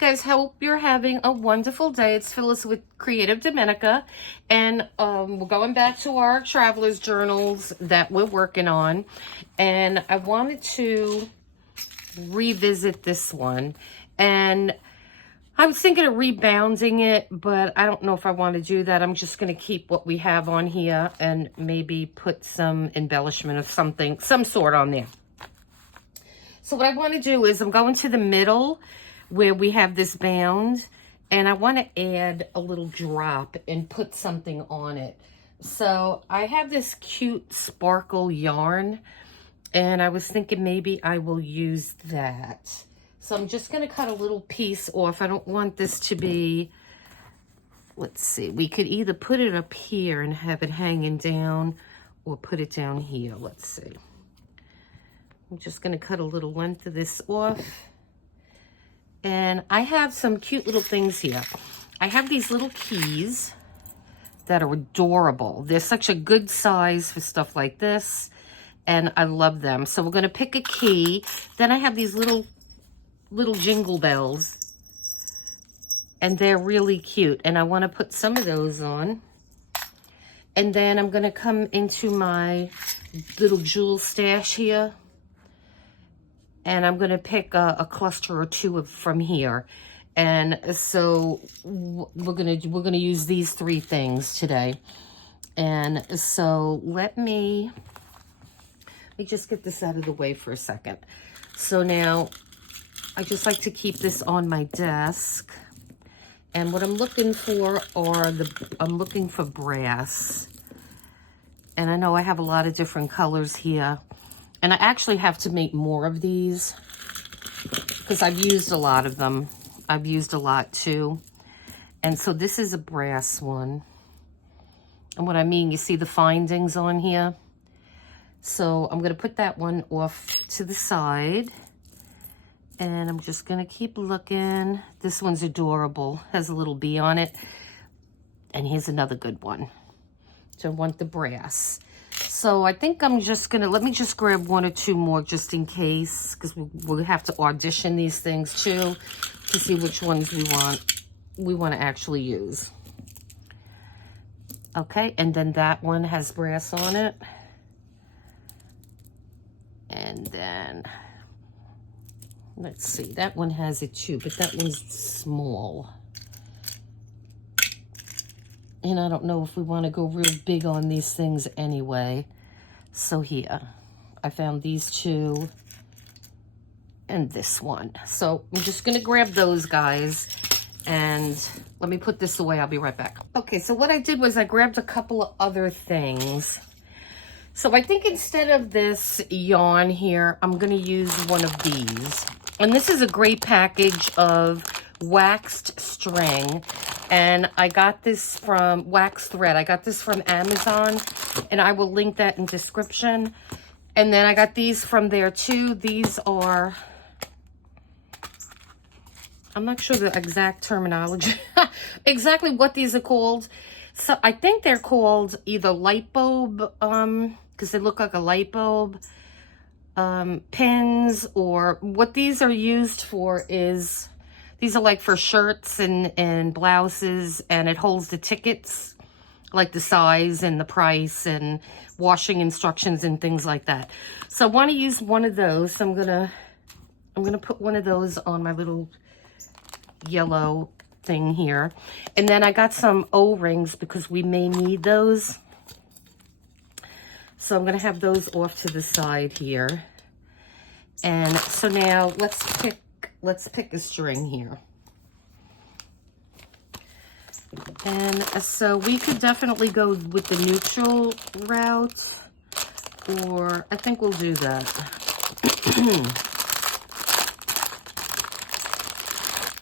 guys, hope you're having a wonderful day. It's Phyllis with CreativeDomenica, and we're going back to our traveler's journals that we're working on, and I wanted to revisit this one, and I was thinking of rebounding it, but I don't know if I want to do that. I'm just going to keep what we have on here and maybe put some embellishment of something, some sort on there. So what I want to do is I'm going to the middle where we have this bound, and I want to add a little drop and put something on it. So I have this cute sparkle yarn, and I was thinking maybe I will use that. So I'm just going to cut a little piece off. I don't want this to be, let's see, we could either put it up here and have it hanging down or put it down here. Let's see. I'm just going to cut a little length of this off. And I have some cute little things here. I have these little keys that are adorable. They're such a good size for stuff like this, and I love them. So we're going to pick a key. Then I have these little jingle bells, and they're really cute. And I want to put some of those on. And then I'm going to come into my little jewel stash here. And I'm going to pick a cluster or two from here. And so we're going to use these three things today. And so let me just get this out of the way for a second. So now I just like to keep this on my desk. And what I'm looking for are I'm looking for brass. And I know I have a lot of different colors here. And I actually have to make more of these because I've used a lot of them. I've used a lot too. And so this is a brass one. And what I mean, you see the findings on here? So I'm going to put that one off to the side. And I'm just going to keep looking. This one's adorable. Has a little bee on it. And here's another good one. So I want the brass. So I think I'm just going to, let me just grab one or two more just in case, because we'll have to audition these things too to see which ones we want to actually use. Okay, and then that one has brass on it. And then, let's see, that one has it too, but that one's small. And I don't know if we want to go real big on these things anyway. So here, I found these two and this one. So I'm just going to grab those guys and let me put this away. I'll be right back. Okay, so what I did was I grabbed a couple of other things. So I think instead of this yarn here, I'm going to use one of these. And this is a great package of waxed string. And I got this from wax thread. I got this from Amazon, and I will link that in description. And then I got these from there too. These are, I'm not sure the exact terminology, exactly what these are called. So I think they're called either light bulb, because they look like a light bulb, pins, or what these are used for is, these are like for shirts and blouses, and it holds the tickets, like the size and the price and washing instructions and things like that. So I want to use one of those. So I'm gonna put one of those on my little yellow thing here. And then I got some O-rings because we may need those. So I'm gonna have those off to the side here. And so now let's pick a string here. And so we could definitely go with the neutral route, or I think we'll do that.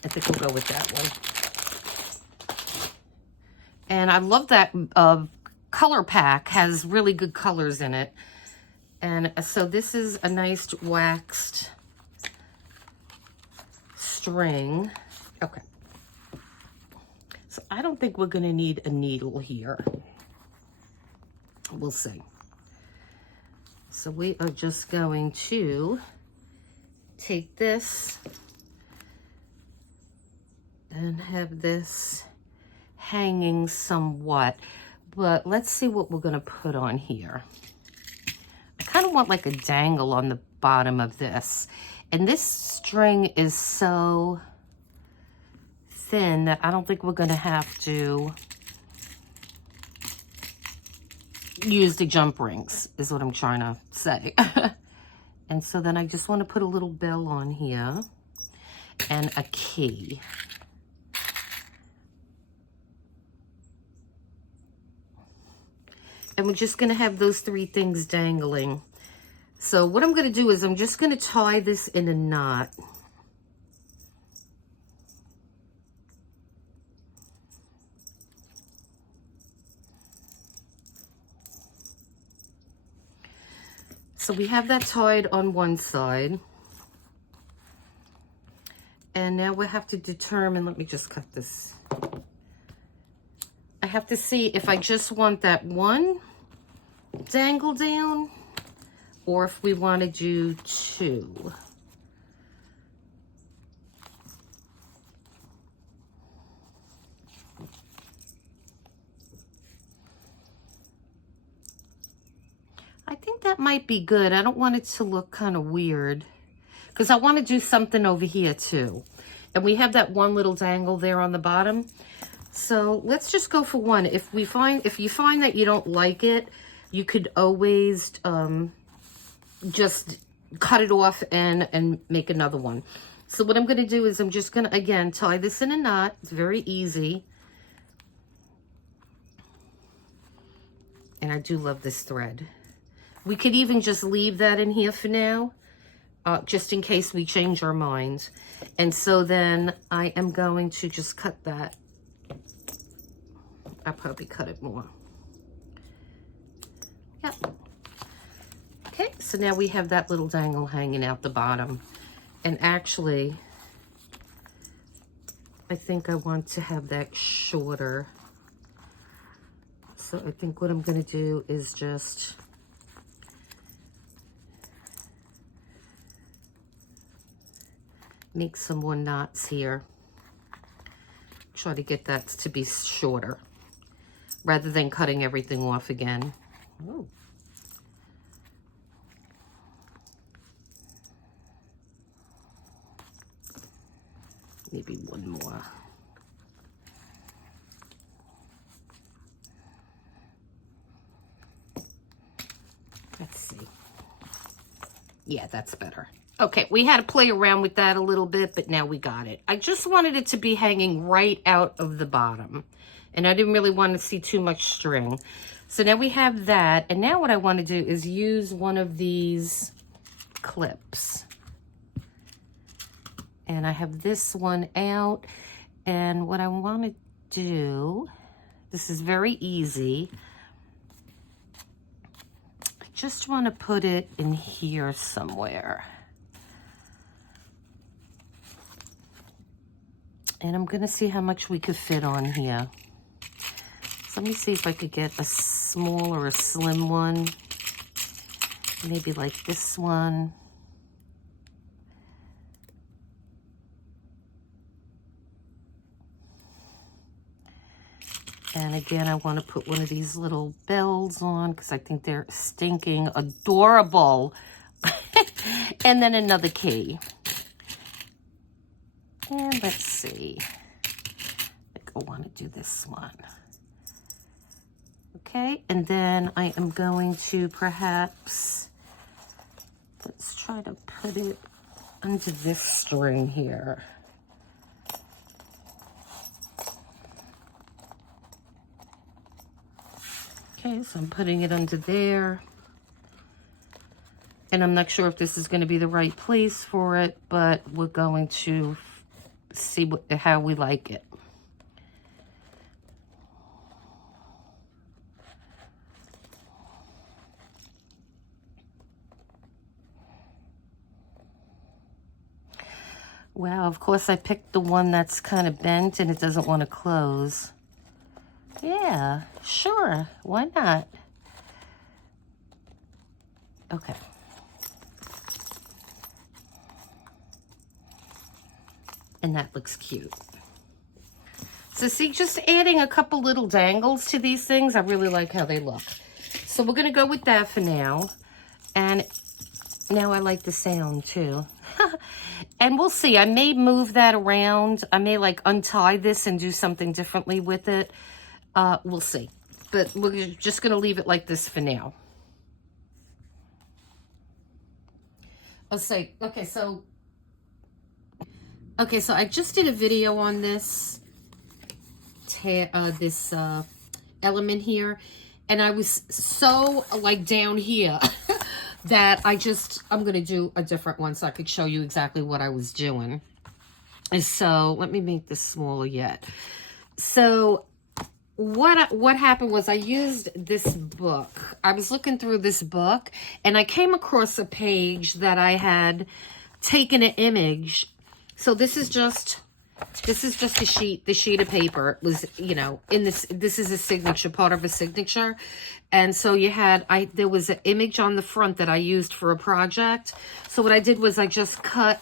I think we'll go with that one. And I love that color pack, has really good colors in it. And so this is a nice waxed string. Okay. So I don't think we're going to need a needle here. We'll see. So we are just going to take this and have this hanging somewhat. But let's see what we're gonna put on here. I kind of want like a dangle on the bottom of this. And this string is so thin that I don't think we're gonna have to use the jump rings, is what I'm trying to say. And so then I just want to put a little bell on here and a key. And we're just going to have those three things dangling. So what I'm going to do is I'm just going to tie this in a knot. So we have that tied on one side. And now we have to determine, let me just cut this. I have to see if I just want that one dangle down or if we want to do two. I think that might be good. I don't want it to look kind of weird because I want to do something over here too. And we have that one little dangle there on the bottom. So let's just go for one. If you find that you don't like it, you could always just cut it off and make another one. So what I'm going to do is I'm just going to, again, tie this in a knot. It's very easy. And I do love this thread. We could even just leave that in here for now, just in case we change our minds. And so then I am going to just cut that. I'll probably cut it more. Yep. Okay, so now we have that little dangle hanging out the bottom. And actually, I think I want to have that shorter. So I think what I'm going to do is just make some more knots here. Try to get that to be shorter rather than cutting everything off again. Ooh. Maybe one more. Let's see. Yeah, that's better. Okay, we had to play around with that a little bit, but now we got it. I just wanted it to be hanging right out of the bottom. And I didn't really want to see too much string. So now we have that. And now what I want to do is use one of these clips. And I have this one out. And what I want to do, this is very easy. I just want to put it in here somewhere. And I'm going to see how much we could fit on here. So let me see if I could get a small or a slim one. Maybe like this one. And again, I want to put one of these little bells on because I think they're stinking adorable. And then another key. And let's see. I think I want to do this one. Okay, and then I am going to perhaps, let's try to put it under this string here. Okay, so I'm putting it under there. And I'm not sure if this is going to be the right place for it, but we're going to see how we like it. Wow, of course I picked the one that's kind of bent and it doesn't want to close. Yeah, sure, why not? Okay. And that looks cute. So see, just adding a couple little dangles to these things, I really like how they look. So we're gonna go with that for now. And now I like the sound too. And we'll see, I may move that around. I may like untie this and do something differently with it. We'll see. But we're just gonna leave it like this for now. Let's see, okay, so I just did a video on this element here, and I was so like down here that I'm gonna do a different one so I could show you exactly what I was doing. And so let me make this smaller yet. So what happened was I used this book. I was looking through this book and I came across a page that I had taken an image. So this is just the sheet of paper. It was, you know, in this is a signature, part of a signature. And so there was an image on the front that I used for a project. So what I did was I cut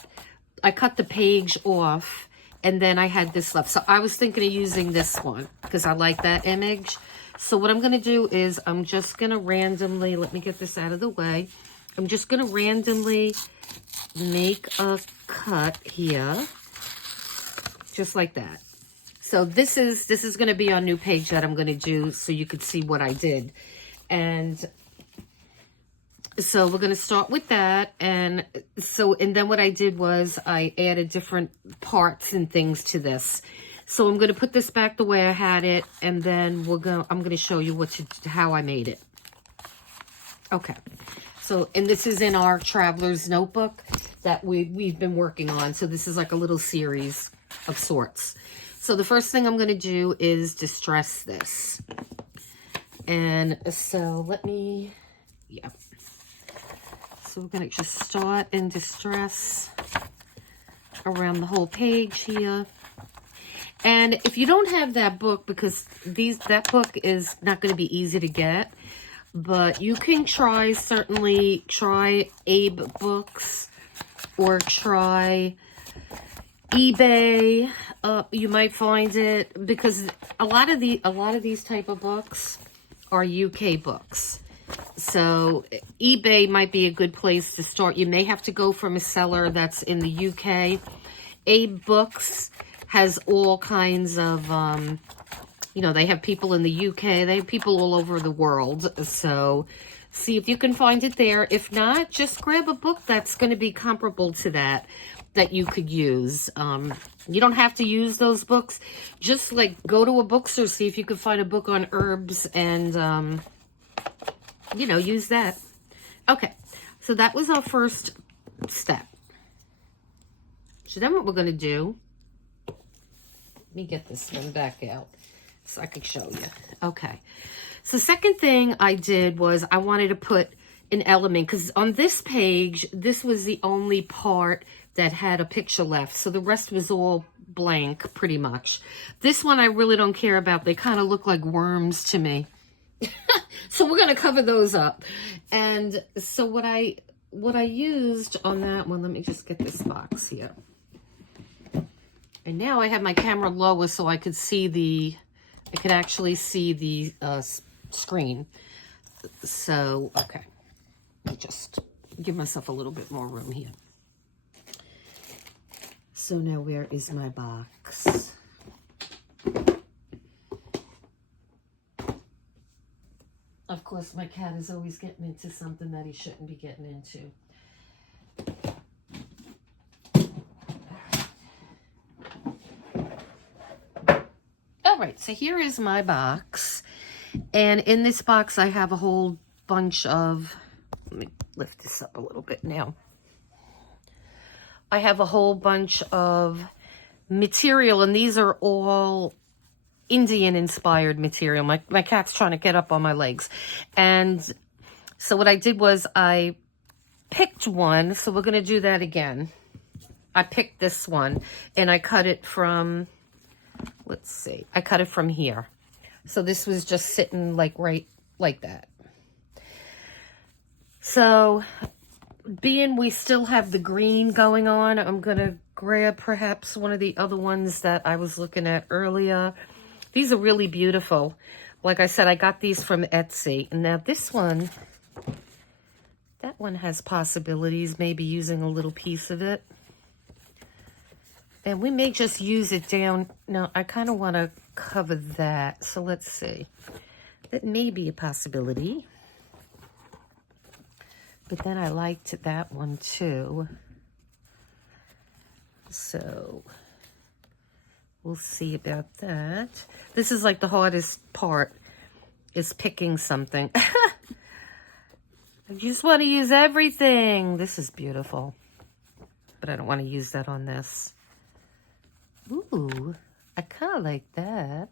the page off, and then I had this left. So I was thinking of using this one because I like that image. So what I'm going to do is I'm just going to randomly, let me get this out of the way. I'm just going to randomly make a cut here, just like that. So this is going to be our new page that I'm going to do so you could see what I did. And so we're going to start with that. And then what I did was I added different parts and things to this. So I'm going to put this back the way I had it, and then I'm going to show you how I made it. Okay. So, and this is in our traveler's notebook that we've been working on. So this is like a little series of sorts. So the first thing I'm going to do is distress this. And so so we're going to just start and distress around the whole page here. And if you don't have that book, because that book is not going to be easy to get, but you can certainly try Abe Books or try eBay. You might find it, because a lot of these type of books are UK books. So eBay might be a good place to start. You may have to go from a seller that's in the UK. Abe Books has all kinds of, you know, they have people in the UK. They have people all over the world. So see if you can find it there. If not, just grab a book that's going to be comparable to that you could use. You don't have to use those books. Just like go to a bookstore, see if you can find a book on herbs, and you know, use that. Okay, so that was our first step. So then what we're going to do, let me get this one back out so I could show you. Okay, so second thing I did was I wanted to put an element, because on this page, this was the only part that had a picture left. So the rest was all blank, pretty much. This one I really don't care about. They kind of look like worms to me. So we're going to cover those up. And so what I used on that one, let me just get this box here. And now I have my camera lower so I could actually see the screen. So, okay. Let me just give myself a little bit more room here. So now where is my box? Of course, my cat is always getting into something that he shouldn't be getting into. All right, so here is my box. And in this box, I have a whole bunch of, let me lift this up a little bit now. I have a whole bunch of material, and these are all Indian-inspired material. My cat's trying to get up on my legs. And so what I did was I picked one, so we're going to do that again. I picked this one, and I cut it from, let's see, I cut it from here. So this was just sitting like right like that. So being we still have the green going on, I'm going to grab perhaps one of the other ones that I was looking at earlier. These are really beautiful. Like I said, I got these from Etsy. And now this one, that one has possibilities, maybe using a little piece of it. And we may just use it down. No, I kind of want to cover that. So let's see. That may be a possibility. But then I liked that one too. So we'll see about that. This is like the hardest part, is picking something. I just want to use everything. This is beautiful. But I don't want to use that on this. Ooh, I kind of like that.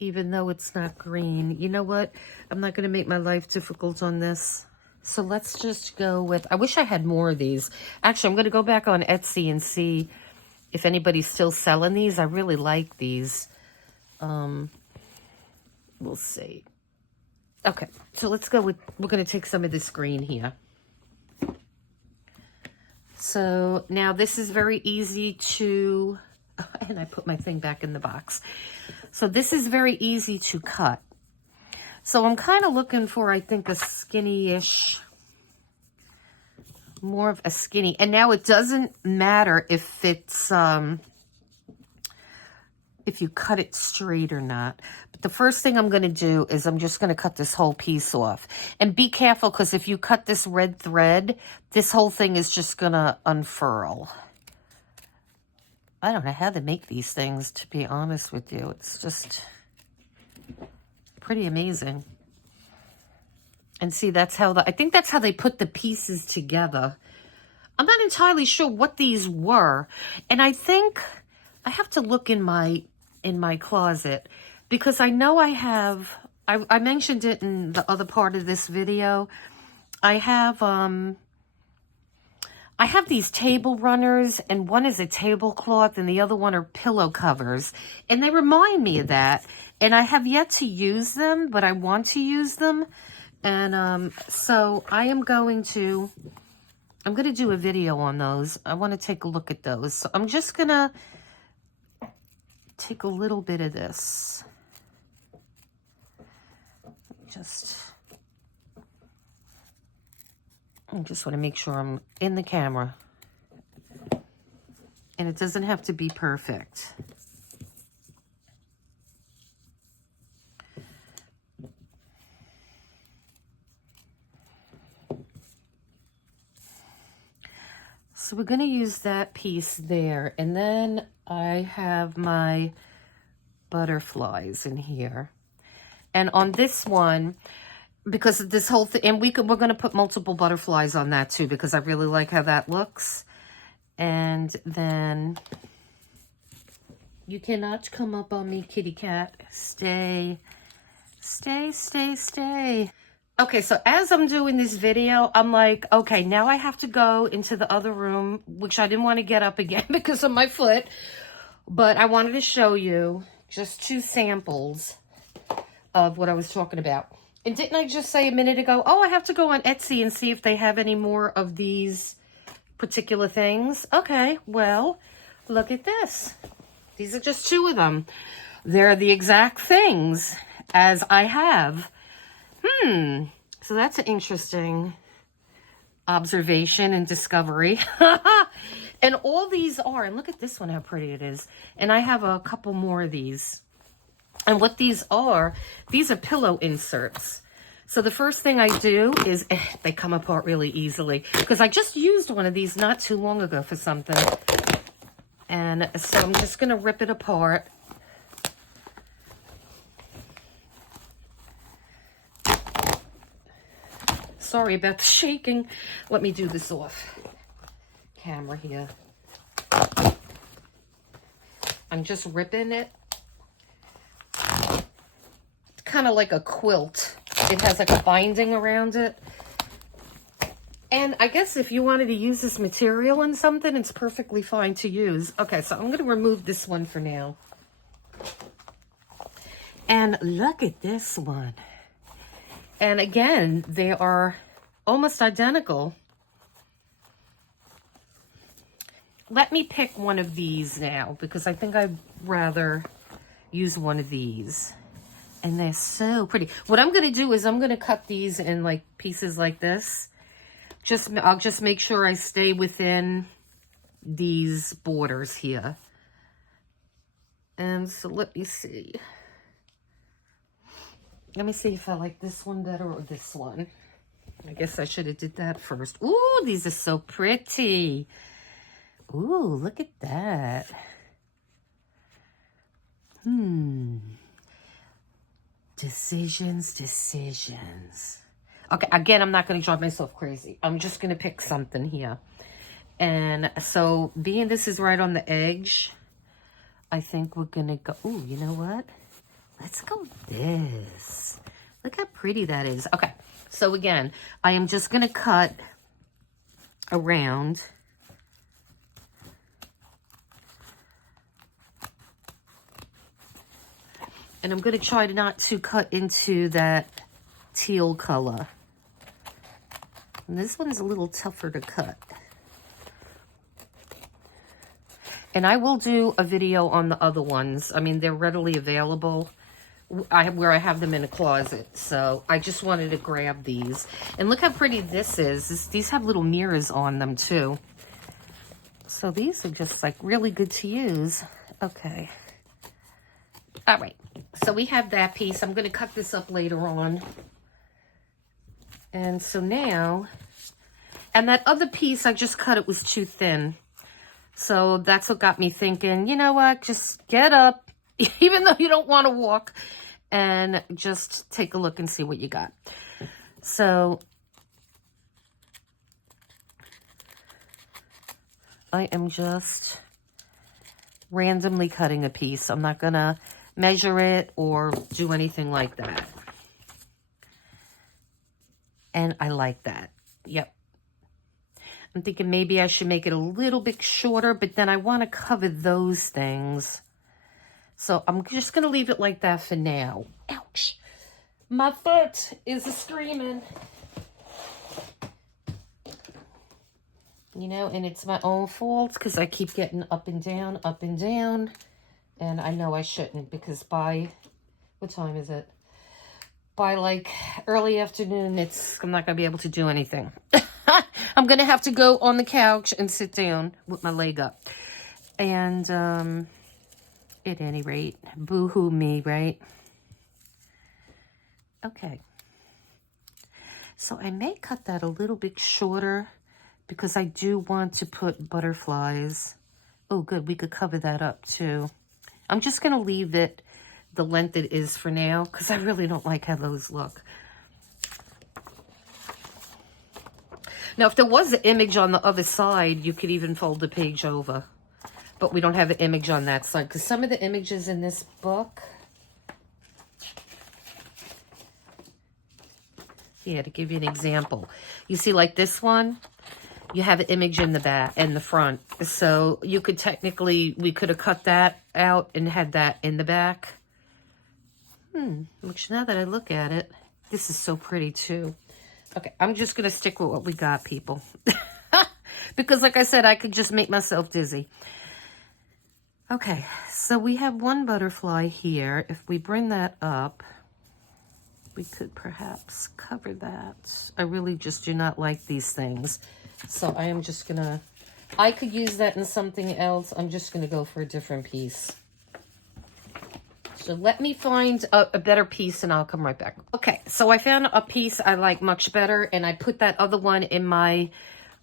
Even though it's not green. You know what? I'm not going to make my life difficult on this. So let's just go with, I wish I had more of these. Actually, I'm going to go back on Etsy and see if anybody's still selling these. I really like these. We'll see. Okay, so let's go with, we're going to take some of this green here. So now this is very easy to, and I put my thing back in the box. So this is very easy to cut. So I'm kind of looking for, I think, a skinny-ish, more of a skinny. And now it doesn't matter if it's, if you cut it straight or not. But the first thing I'm going to do is I'm just going to cut this whole piece off. And be careful, because if you cut this red thread, this whole thing is just going to unfurl. I don't know how they make these things, to be honest with you. It's just pretty amazing. And see, that's how I think that's how they put the pieces together. I'm not entirely sure what these were. And I think I have to look in my closet, because I know I have, I mentioned it in the other part of this video. I have these table runners, and one is a tablecloth and the other one are pillow covers. And they remind me of that. And I have yet to use them, but I want to use them. And so I'm going to do a video on those. I want to take a look at those. So I'm just going to take a little bit of this. I just want to make sure I'm in the camera. And it doesn't have to be perfect. So we're going to use that piece there. And then I have my butterflies in here. And on this one, because of this whole thing, and we're going to put multiple butterflies on that too, because I really like how that looks. And then you cannot come up on me, kitty cat. Stay, stay, stay, stay. Okay, so as I'm doing this video, I'm like, okay, now I have to go into the other room, which I didn't want to get up again because of my foot. But I wanted to show you just 2 samples of what I was talking about. And didn't I just say a minute ago, oh, I have to go on Etsy and see if they have any more of these particular things? Okay, well, look at this. These are just 2 of them. They're the exact things as I have. So that's an interesting observation and discovery. And all these are, and look at this one, how pretty it is. And I have a couple more of these. And what these are pillow inserts. So the first thing I do is, they come apart really easily, because I just used one of these not too long ago for something. And so I'm just going to rip it apart. Sorry about the shaking. Let me do this off camera here. I'm just ripping it. It's kind of like a quilt. It has like a binding around it. And I guess if you wanted to use this material in something, it's perfectly fine to use. Okay, so I'm going to remove this one for now. And look at this one. And again, they are almost identical. let me pick one of these now, because I think I'd rather use one of these. And they're so pretty. What I'm going to do is I'm going to cut these in like pieces like this. I'll just make sure I stay within these borders here. And so let me see. Let me see if I like this one better or this one. I guess I should have did that first. Ooh, these are so pretty. Ooh, look at that. Decisions. Okay, again, I'm not going to drive myself crazy. I'm just going to pick something here. And so, being this is right on the edge, I think we're going to go... Ooh, you know what? Let's go with this. Look how pretty that is. Okay, so again, I am just going to cut around... And I'm going to try not to cut into that teal color. And this one's a little tougher to cut. And I will do a video on the other ones. I mean, they're readily available where I have them in a closet. So I just wanted to grab these. And look how pretty this is. These have little mirrors on them too. So these are just like really good to use. Okay. All right. So we have that piece. I'm going to cut this up later on. And so now, and that other piece I just cut, it was too thin. So that's what got me thinking, you know what, just get up, even though you don't want to walk, and just take a look and see what you got. So I am just randomly cutting a piece. I'm not going to measure it or do anything like that. And I like that. Yep. I'm thinking maybe I should make it a little bit shorter, but then I want to cover those things. So I'm just going to leave it like that for now. Ouch. My foot is screaming. You know, and it's my own fault because I keep getting up and down, up and down. And I know I shouldn't, because by, what time is it? By like early afternoon, I'm not going to be able to do anything. I'm going to have to go on the couch and sit down with my leg up. And at any rate, boo-hoo me, right? Okay. So I may cut that a little bit shorter because I do want to put butterflies. Oh, good. We could cover that up too. I'm just going to leave it the length it is for now because I really don't like how those look. Now, if there was an image on the other side, you could even fold the page over. But we don't have an image on that side because some of the images in this book... Yeah, to give you an example. You see, like this one, you have an image in the back and the front. So you could technically, we could have cut that out and had that in the back. Which now that I look at it, this is so pretty too. Okay, I'm just going to stick with what we got, people. Because like I said, I could just make myself dizzy. Okay, so we have one butterfly here. If we bring that up, we could perhaps cover that. I really just do not like these things. So I am just going to, I could use that in something else. I'm just going to go for a different piece. So let me find a better piece and I'll come right back. Okay, so I found a piece I like much better, and I put that other one in my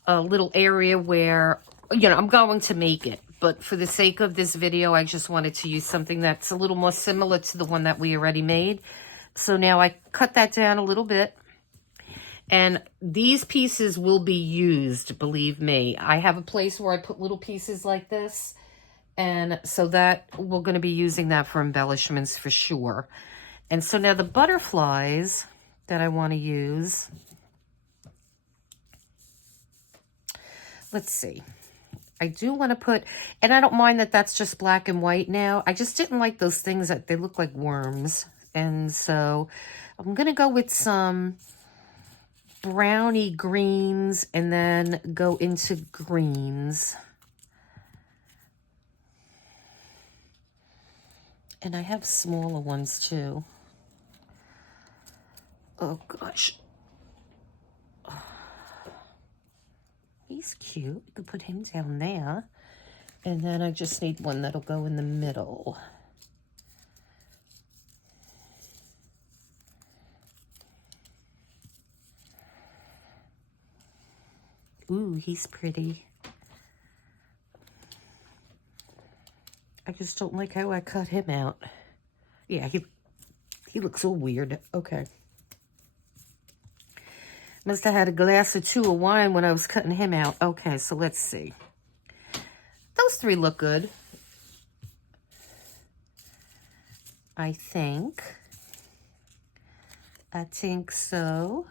little area where, you know, I'm going to make it. But for the sake of this video, I just wanted to use something that's a little more similar to the one that we already made. So now I cut that down a little bit. And these pieces will be used, believe me. I have a place where I put little pieces like this. And so that we're going to be using that for embellishments for sure. And so now the butterflies that I want to use. Let's see. I do want to put, and I don't mind that that's just black and white now. I just didn't like those things that they look like worms. And so I'm going to go with some browny greens and then go into greens. And I have smaller ones too. Oh gosh. He's cute. You could put him down there. And then I just need one that'll go in the middle. Ooh, he's pretty. I just don't like how I cut him out. Yeah, he looks all weird. Okay. Must have had a glass or two of wine when I was cutting him out. Okay, so let's see. Those three look good. I think so.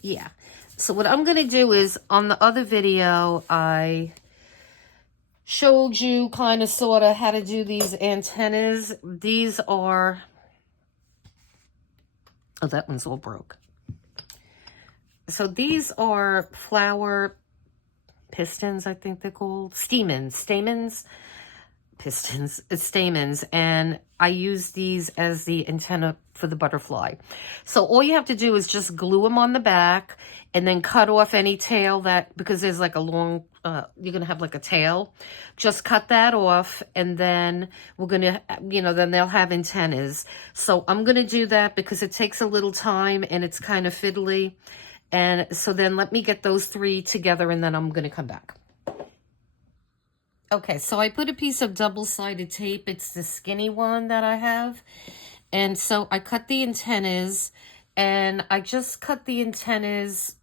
Yeah. So what I'm going to do is, on the other video, I showed you kind of sort of how to do these antennas. These are, oh, that one's all broke. So these are flower pistons, I think they're called. Stamens, pistons, stamens, and I use these as the antenna for the butterfly. So all you have to do is just glue them on the back and then cut off any tail that, because there's like a long, you're gonna have like a tail, just cut that off, and then we're gonna, then they'll have antennas. So I'm gonna do that because it takes a little time and it's kind of fiddly. And so then let me get those three together and then I'm gonna come back. Okay, so I put a piece of double-sided tape. It's the skinny one that I have. And so I cut the antennas, and I just cut the antennas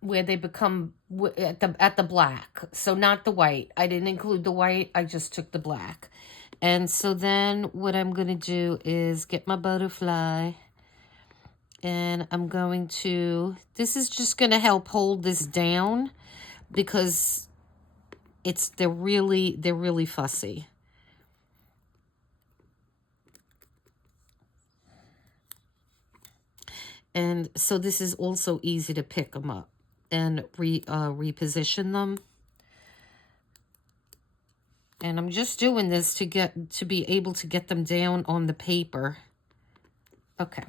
where they become at the black. So not the white. I didn't include the white. I just took the black. And so then what I'm going to do is get my butterfly. And I'm going to, this is just going to help hold this down because they're really fussy. And so this is also easy to pick them up and reposition them. And I'm just doing this to be able to get them down on the paper. Okay.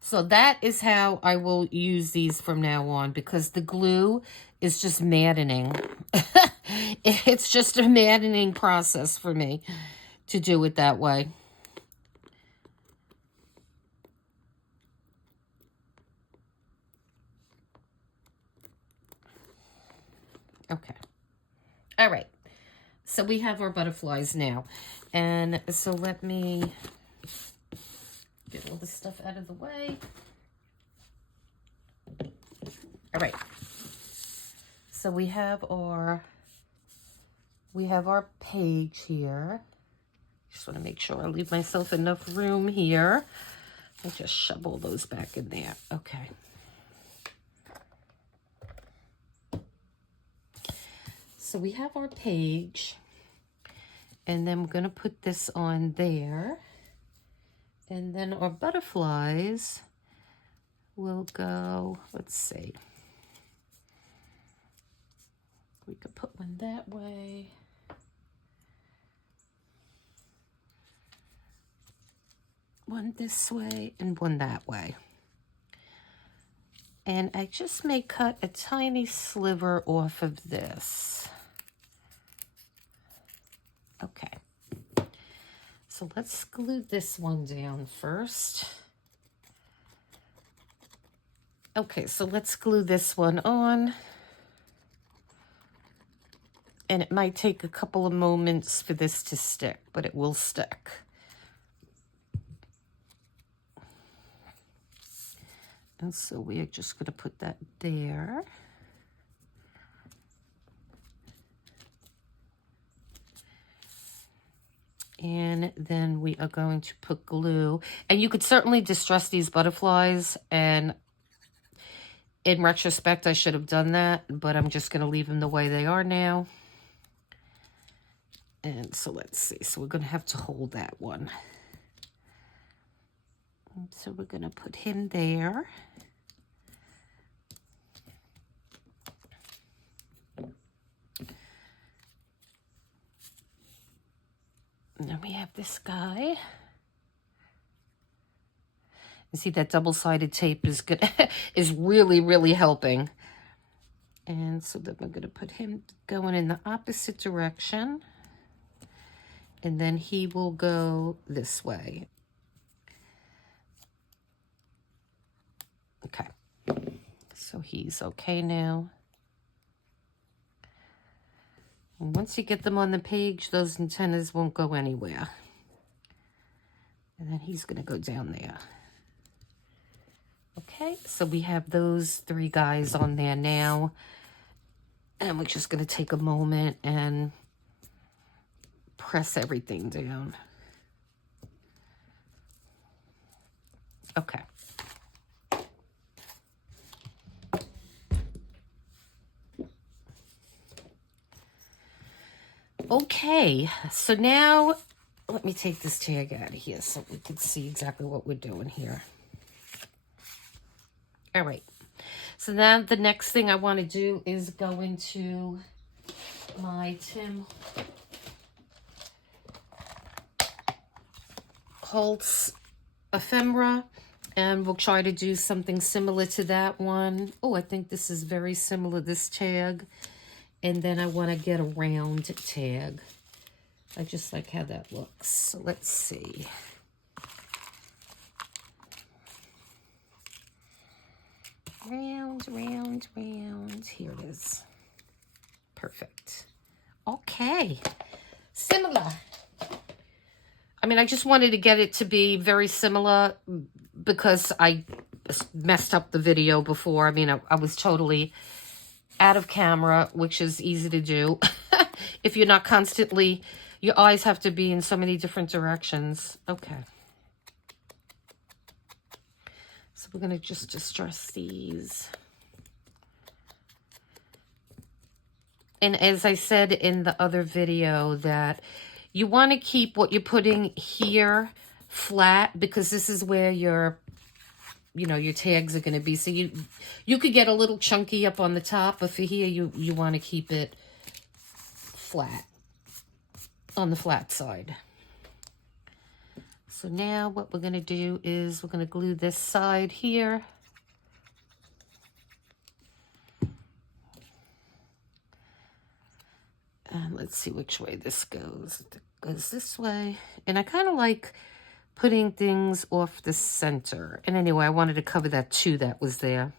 So that is how I will use these from now on, because the glue is just maddening. It's just a maddening process for me to do it that way. Okay. All right. So we have our butterflies now. And so let me get all this stuff out of the way. All right. So we have our page here. Just want to make sure I leave myself enough room here. I just shove all those back in there. Okay. So we have our page, and then we're going to put this on there. And then our butterflies will go, let's see. We could put one that way. One this way and one that way. And I just may cut a tiny sliver off of this. Okay. So let's glue this one down first. Okay, so let's glue this one on. And it might take a couple of moments for this to stick, but it will stick. And so we are just going to put that there. And then we are going to put glue. And you could certainly distress these butterflies. And in retrospect, I should have done that. But I'm just going to leave them the way they are now. And so let's see. So we're going to have to hold that one. And so we're going to put him there. And then we have this guy. You see that double-sided tape is good, is really, really helping. And so then we're going to put him going in the opposite direction. And then he will go this way. Okay. So he's okay now. And once you get them on the page, those antennas won't go anywhere. And then he's going to go down there. Okay, so we have those 3 guys on there now. And we're just going to take a moment and press everything down. Okay. Okay, so now let me take this tag out of here so we can see exactly what we're doing here. All right, so now the next thing I want to do is go into my Tim Holtz ephemera, and we'll try to do something similar to that one. Oh, I think this is very similar, this tag. And then I want to get a round tag. I just like how that looks. So let's see. Round, round, round. Here it is. Perfect. Okay. Similar. I mean, I just wanted to get it to be very similar because I messed up the video before. I mean, I was totally out of camera, which is easy to do. If you're not constantly, your eyes have to be in so many different directions. Okay. So we're going to just distress these. And as I said in the other video, that you want to keep what you're putting here flat, because this is where your tags are going to be. So you could get a little chunky up on the top, but for here you want to keep it flat, on the flat side. So now what we're going to do is we're going to glue this side here. And let's see which way this goes. It goes this way. And I kind of like putting things off the center. And anyway, I wanted to cover that too that was there.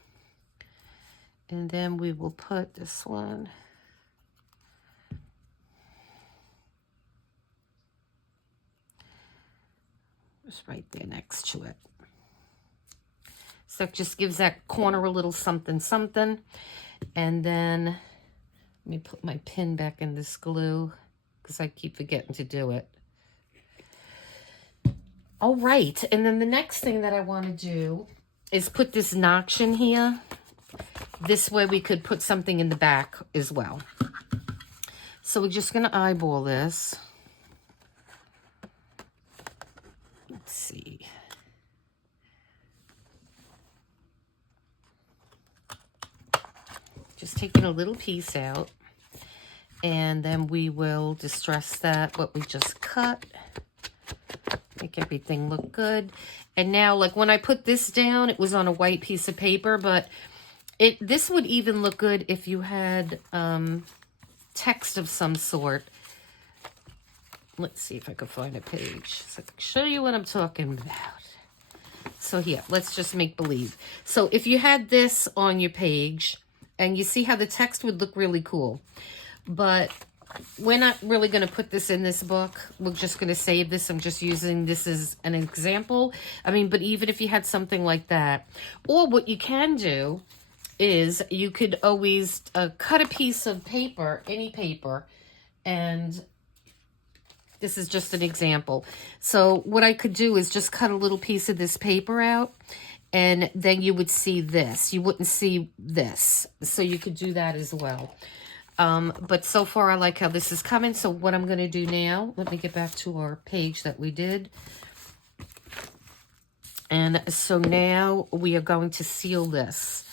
And then we will put this one just right there next to it. So it just gives that corner a little something, something. And then let me put my pin back in this glue because I keep forgetting to do it. All right, and then the next thing that I want to do is put this notch in here. This way we could put something in the back as well. So we're just going to eyeball this. Let's see. Just taking a little piece out. And then we will distress that, what we just cut. Make everything look good. And now, like when I put this down, it was on a white piece of paper, but this would even look good if you had text of some sort. Let's see if I could find a page so I can show you what I'm talking about. So here, let's just make believe. So if you had this on your page, and you see how the text would look really cool, but we're not really going to put this in this book. We're just going to save this. I'm just using this as an example. I mean, but even if you had something like that, or what you can do is you could always cut a piece of paper, any paper, and this is just an example. So what I could do is just cut a little piece of this paper out, and then you would see this. You wouldn't see this. So you could do that as well. But so far I like how this is coming. So what I'm going to do now, let me get back to our page that we did. And so now we are going to seal this.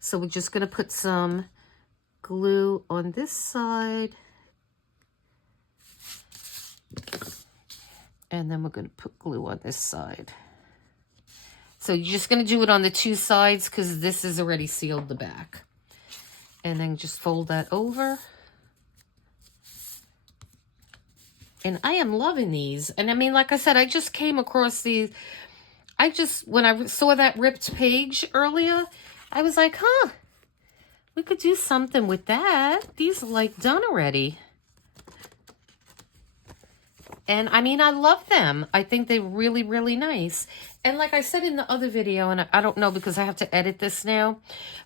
So we're just going to put some glue on this side. And then we're going to put glue on this side. So you're just going to do it on the two sides because this is already sealed the back. And then just fold that over. And I am loving these. And I mean, like I said, I just came across these. When I saw that ripped page earlier, I was like, huh, we could do something with that. These are like done already. And I mean, I love them. I think they're really, really nice. And like I said in the other video, and I don't know because I have to edit this now,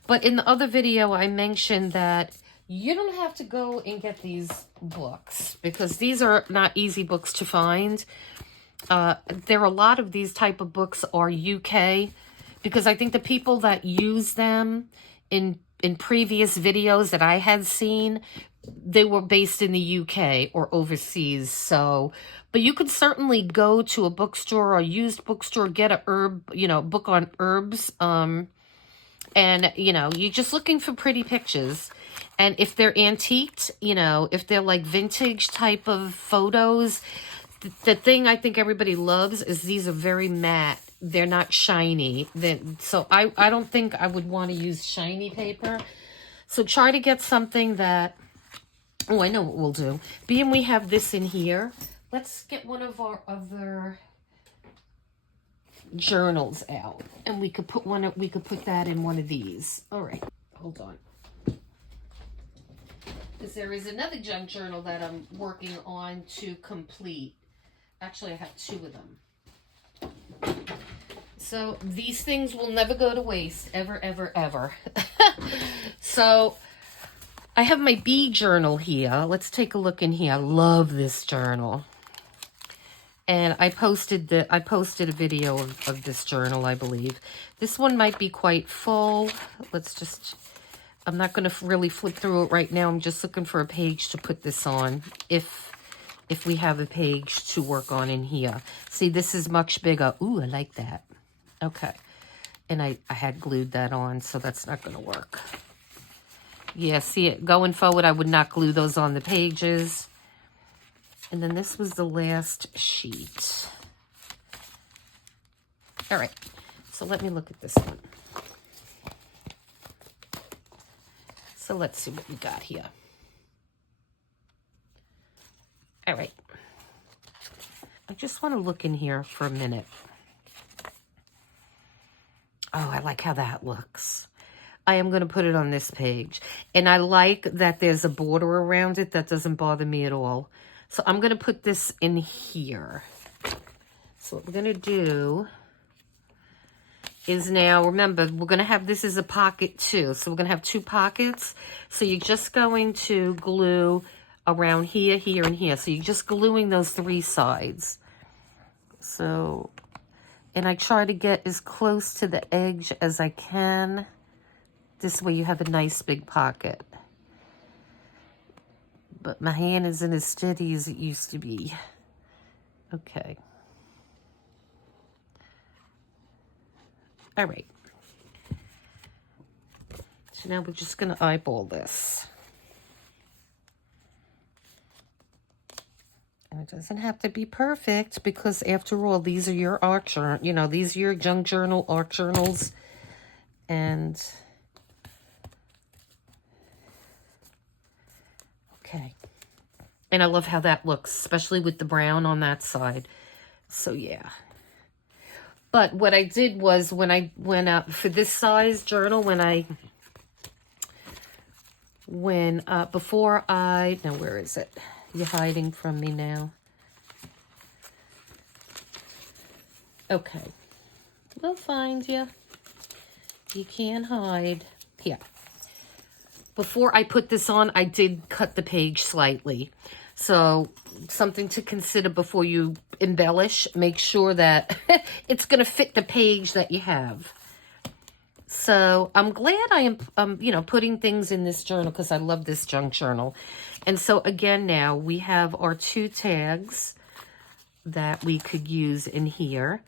but in the other video, I mentioned that you don't have to go and get these books because these are not easy books to find. There are a lot of these type of books are UK because I think the people that use them in previous videos that I had seen, they were based in the UK or overseas. So, but you could certainly go to a bookstore or used bookstore, get a book on herbs. And, you're just looking for pretty pictures. And if they're antiqued, if they're like vintage type of photos, the thing I think everybody loves is these are very matte. They're not shiny. So I don't think I would want to use shiny paper. So try to get something that, oh, I know what we'll do. Being we have this in here, let's get one of our other journals out. And we could put that in one of these. All right, hold on. Because there is another junk journal that I'm working on to complete. Actually, I have two of them. So these things will never go to waste, ever, ever, ever. So I have my bee journal here. Let's take a look in here. I love this journal. And I posted a video of this journal, I believe. This one might be quite full. I'm not going to really flip through it right now. I'm just looking for a page to put this on. If we have a page to work on in here. See, this is much bigger. Ooh, I like that. Okay. And I had glued that on, so that's not going to work. Yeah, see it going forward, I would not glue those on the pages. And then this was the last sheet. All right. So let me look at this one. So let's see what we got here. All right. I just want to look in here for a minute. Oh, I like how that looks. I am going to put it on this page. And I like that there's a border around it. That doesn't bother me at all. So I'm going to put this in here. So what we're going to do is now, remember, we're going to have this as a pocket too. So we're going to have two pockets. So you're just going to glue around here, here, and here. So you're just gluing those three sides. So, and I try to get as close to the edge as I can. This way you have a nice big pocket. But my hand isn't as steady as it used to be. Okay. All right. So now we're just going to eyeball this. And it doesn't have to be perfect because after all, these are your art journal, these are your junk journal art journals. And okay. And I love how that looks, especially with the brown on that side. So yeah. But what I did was when I went out for this size journal, before I, now where is it? You're hiding from me now. Okay. We'll find you. You can't hide. Here. Before I put this on, I did cut the page slightly. So something to consider before you embellish. Make sure that it's going to fit the page that you have. So I'm glad I am, putting things in this journal because I love this junk journal. And so again, now we have our two tags that we could use in here.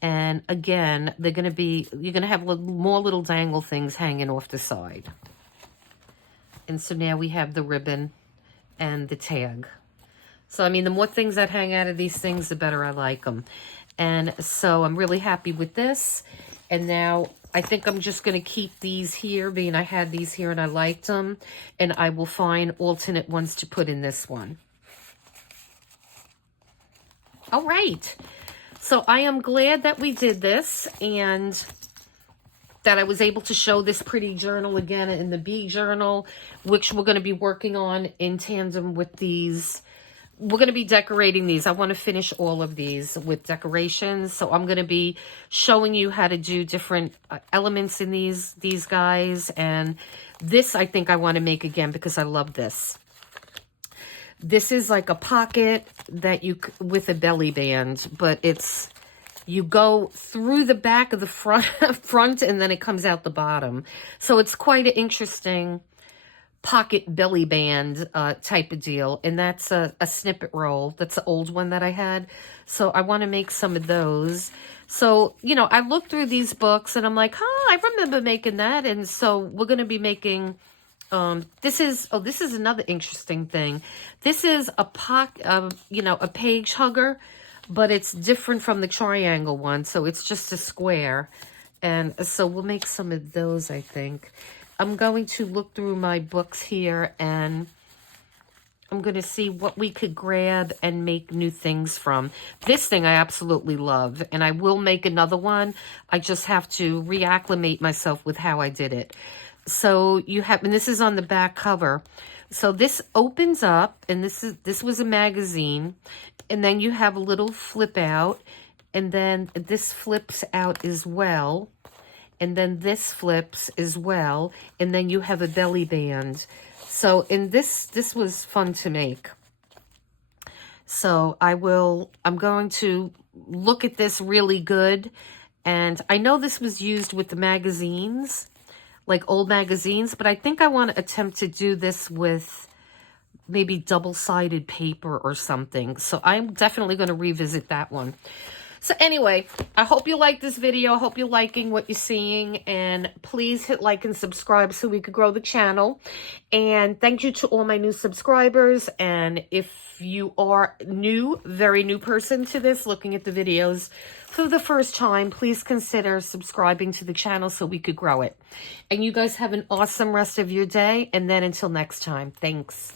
And again, you're going to have more little dangle things hanging off the side. And so now we have the ribbon and the tag. So, I mean, the more things that hang out of these things, the better I like them. And so I'm really happy with this. And now I think I'm just going to keep these here, being I had these here and I liked them. And I will find alternate ones to put in this one. All right. So I am glad that we did this and that I was able to show this pretty journal again in the bee journal, which we're going to be working on in tandem with these. We're going to be decorating these. I want to finish all of these with decorations. So I'm going to be showing you how to do different elements in these guys. And this I think I want to make again because I love this. This is like a pocket that you, with a belly band, but it's, you go through the back of the front and then it comes out the bottom. So it's quite an interesting pocket belly band type of deal. And that's a snippet roll. That's an old one that I had. So I want to make some of those. So, you know, I looked through these books and I'm like, I remember making that. And so we're going to be making, this is another interesting thing. This is a you know, a page hugger, but it's different from the triangle one. So it's just a square. And so we'll make some of those, I think. I'm going to look through my books here and I'm going to see what we could grab and make new things from. This thing I absolutely love, and I will make another one. I just have to reacclimate myself with how I did it. So you have, and this is on the back cover. So this opens up, and this was a magazine, and then you have a little flip out, and then this flips out as well. And then this flips as well. And then you have a belly band. So in this was fun to make. So I'm going to look at this really good. And I know this was used with the magazines, like old magazines, but I think I want to attempt to do this with maybe double-sided paper or something. So I'm definitely going to revisit that one. So anyway, I hope you like this video. I hope you're liking what you're seeing. And please hit like and subscribe so we could grow the channel. And thank you to all my new subscribers. And if you are new, very new person to this, looking at the videos for the first time, please consider subscribing to the channel so we could grow it. And you guys have an awesome rest of your day. And then until next time, thanks.